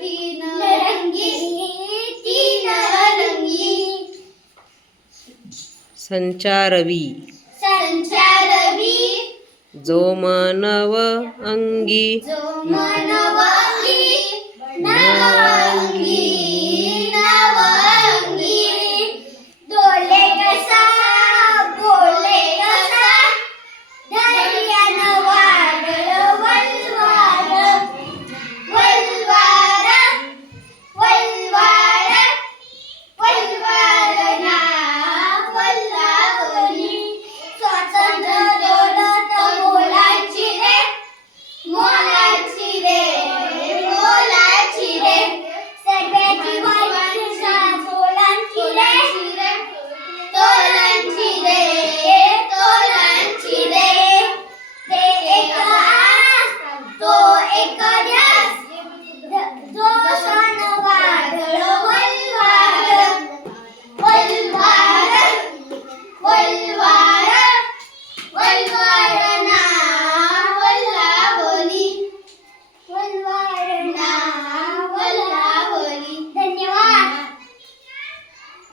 तीन रंगी तीन रंगी। संचारवी। जो मानव अंगी।